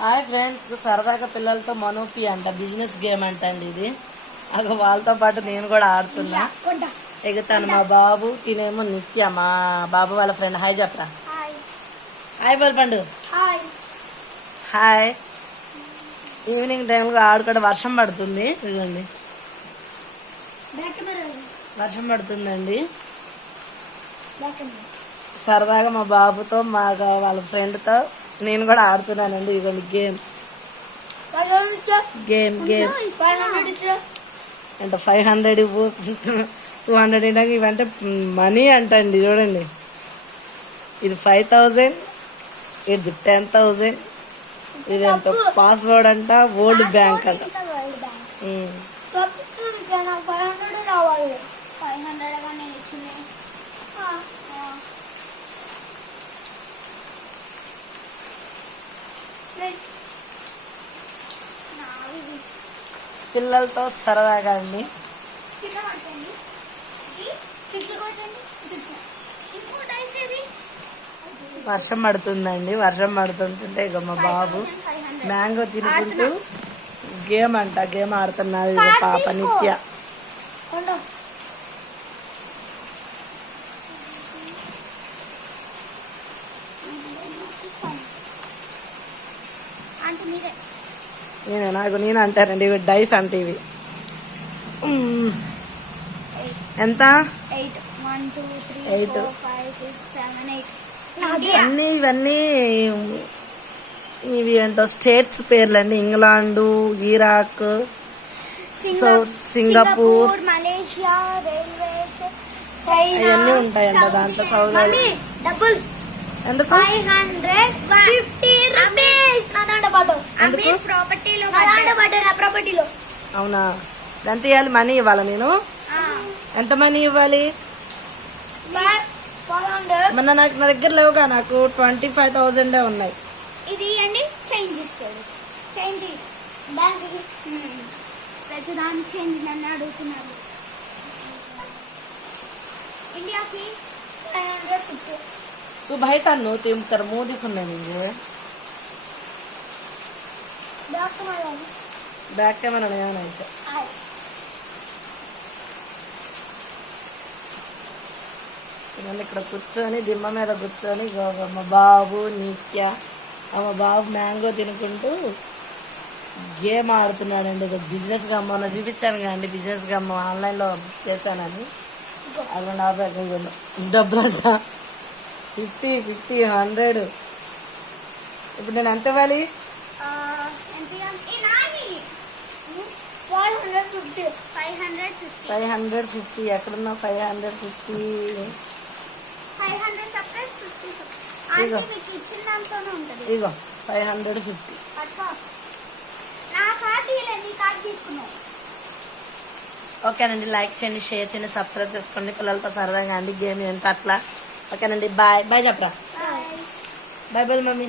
Hi friends, సరదాగా పిల్లలతో మనోపి అంట బిజినెస్ గేమ్ అంట అండి ఇది. అది వాళ్ళతో పాటు నేను కూడా ఆడుతున్నా. ఎగుతాను మా బాబు, తినేమో నిత్య మా బాబు వాళ్ళ ఫ్రెండ్. హాయ్ చెప్పరా. హాయ్ బల్పండు. హాయ్. ఈవినింగ్ టైంలో ఆడుకోవడం. వర్షం పడుతుంది, ఇదిగోండి వర్షం పడుతుందండి. సరదాగా మా బాబుతో మా వాళ్ళ ఫ్రెండ్తో నేను కూడా ఆడుతున్నానండి. ఇదిగోండి గేమ్ గేమ్ గేమ్ అంటే 500 ఇవ్వు, 200 ఇంటాక ఇవంటే మనీ అంటండి. చూడండి, ఇది 5000, ఇది 10,000, ఇది ఎంత పాస్వర్డ్ అంట, వరల్డ్ బ్యాంక్ అంట. పిల్లలతో సరదాగా అండి. వర్షం పడుతుందండి. వర్షం పడుతుంటుంటే ఇక మా బాబు మ్యాంగో తినుకుంటూ గేమ్ అంట గేమ్ ఆడుతున్నది పాప నిత్య. నేను అంటారండి. ఇవి డైస్ అంటే ఇవి ఎంత? 8. అన్నీ ఇవన్నీ ఇవి ఏంటో స్టేట్స్ పేర్లండి. ఇంగ్లాండు, ఇరాక్, సింగపూర్, మలేషియా, అవన్నీ ఉంటాయంట దాంట్లో. సౌదీ ఎందుకు? 550 ప్రాపర్టీలో. అవునా? ఎంత ఇవ్వాలి? మనీ ఇవ్వాలా నేను? ఎంత మనీ ఇవ్వాలి? మొన్న నాకు నా దగ్గర లేవుగా, నాకు 25,000 ఉన్నాయి. ఇది అండి చేంజ్ ఇస్తాడు. చేంజ్ బ్యాంక్ ప్రతిదాని చేంజ్ నన్ను అడుగుతున్నారు. ఇండియాకి 550. तू भाई टानो तेम कर मुंह दिखने मुझे बैक कैमरा नहीं आना इसे. నేను ఇక్కడ కూర్చొని దిమ్మ మీద కూర్చొని మా బాబు నిత్య, మా బాబు మ్యాంగో తినుకుంటూ గేమ్ ఆడుతున్నాడండి. ఇది బిజినెస్ గమ్మ మొన్న చూపించాను కదండి. బిజినెస్ గమ్మ ఆన్లైన్లో బుక్ చేశానని. అది డబ్బులంట 50, 100. ఇప్పుడు నేను ఎంత ఇవ్వాలి? 550. ఎక్కడున్నా 550? ఇగో 550. ఓకేనండి, లైక్ చేయండి, షేర్ చేయండి, సబ్స్క్రైబ్ చేసుకోండి. పిల్లలతో సరదాగా అండి గేమ్ ఏంటో అట్లా. ఓకేనండి, బాయ్ బాయ్ చెప్పరా. Bye bye mummy.